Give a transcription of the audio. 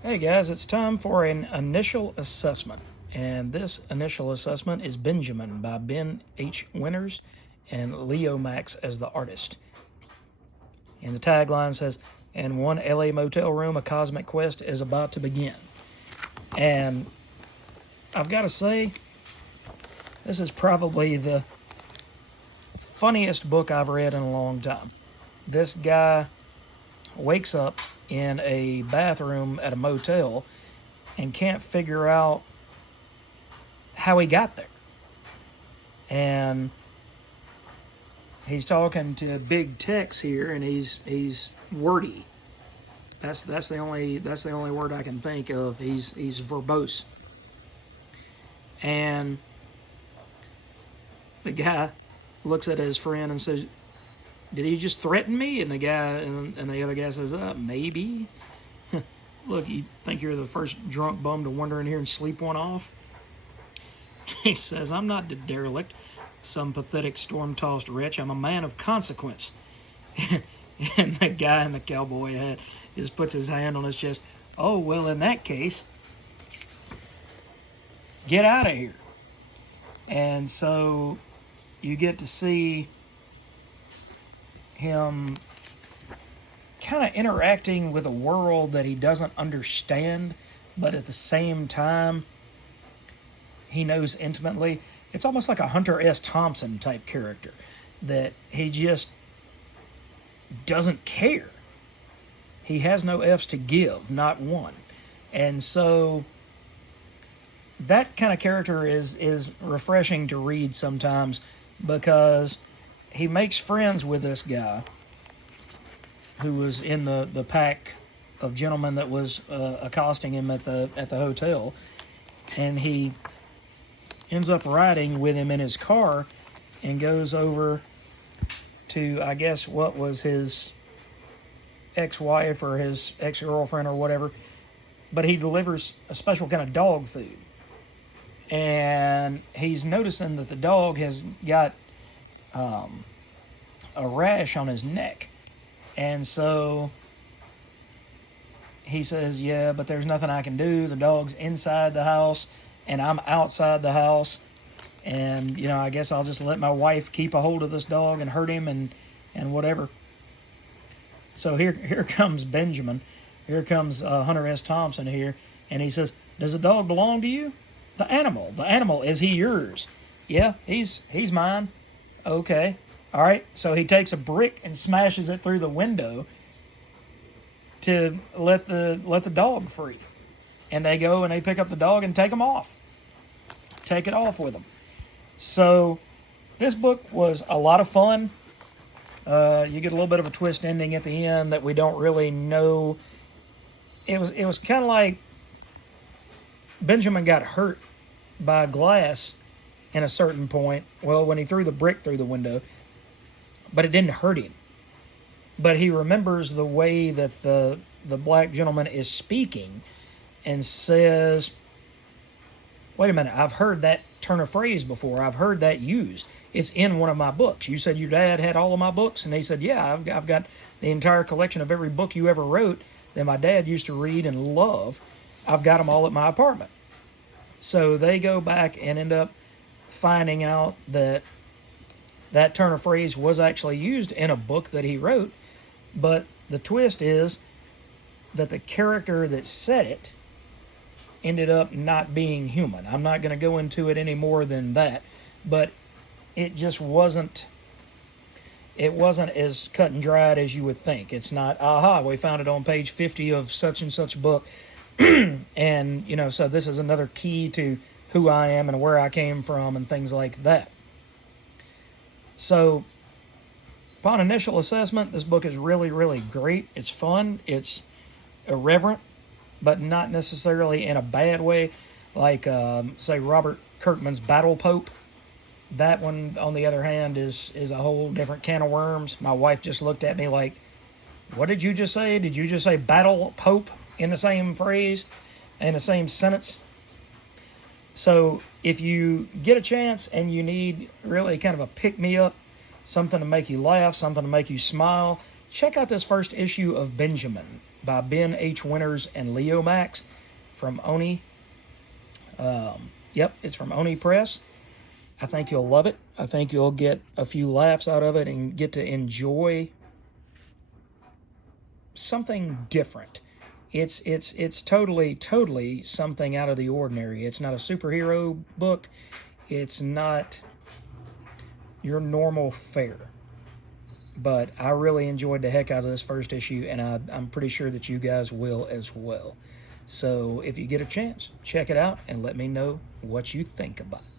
Hey guys, it's time for an initial assessment. And this initial assessment is Benjamin by Ben H. Winters and Leomacs as the artist. And the tagline says, "In one LA motel room, a cosmic quest is about to begin." And I've got to say, this is probably the funniest book I've read in a long time. This guy wakes up in a bathroom at a motel and can't figure out how he got there. And he's talking to big Tex here, and he's wordy. That's the only word I can think of. He's verbose, and the guy looks at his friend and says, "Did he just threaten me?" And the other guy says, "Maybe." Look, you think you're the first drunk bum to wander in here and sleep one off? He says, "I'm not a derelict, some pathetic storm-tossed wretch. I'm a man of consequence." And the guy in the cowboy hat just puts his hand on his chest. "Oh, well, in that case, get out of here." And so you get to see him kind of interacting with a world that he doesn't understand, but at the same time, he knows intimately. It's almost like a Hunter S. Thompson type character that he just doesn't care. He has no F's to give, not one. And so that kind of character is refreshing to read sometimes because he makes friends with this guy who was in the pack of gentlemen that was accosting him at the hotel, and he ends up riding with him in his car and goes over to, I guess, what was his ex-wife or his ex-girlfriend or whatever, but he delivers a special kind of dog food. And he's noticing that the dog has got a rash on his neck. And so he says, "Yeah, but there's nothing I can do. The dog's inside the house and I'm outside the house. And, I guess I'll just let my wife keep a hold of this dog and hurt him and whatever." So here comes Benjamin. Here comes Hunter S. Thompson here. And he says, "Does the dog belong to you?" The animal, is he yours?" "Yeah, he's mine." "Okay. All right." So he takes a brick and smashes it through the window to let the dog free. And they go and they pick up the dog and take it off with them. So this book was a lot of fun. You get a little bit of a twist ending at the end that we don't really know. It was kind of like Benjamin got hurt by glass in a certain point. Well, when he threw the brick through the window, but it didn't hurt him. But he remembers the way that the black gentleman is speaking and says, "Wait a minute, I've heard that turn of phrase before. I've heard that used. It's in one of my books. You said your dad had all of my books?" And he said, "Yeah, I've got the entire collection of every book you ever wrote that my dad used to read and love. I've got them all at my apartment." So they go back and end up finding out that that turn of phrase was actually used in a book that he wrote. But the twist is that the character that said it ended up not being human. I'm not going to go into it any more than that, but it just wasn't as cut and dried as you would think. It's not, "Aha, we found it on page 50 of such and such book." And, so this is another key to who I am and where I came from and things like that. So, upon initial assessment, this book is really, really great. It's fun. It's irreverent, but not necessarily in a bad way, like, say, Robert Kirkman's Battle Pope. That one, on the other hand, is a whole different can of worms. My wife just looked at me like, "What did you just say? Did you just say Battle Pope in the same phrase, in the same sentence?" So if you get a chance and you need really kind of a pick-me-up, something to make you laugh, something to make you smile, check out this first issue of Benjamin by Ben H. Winters and Leomacs from Oni. Yep, it's from Oni Press. I think you'll love it. I think you'll get a few laughs out of it and get to enjoy something different. It's totally something out of the ordinary. It's not a superhero book. It's not your normal fare. But I really enjoyed the heck out of this first issue, and I'm pretty sure that you guys will as well. So if you get a chance, check it out and let me know what you think about it.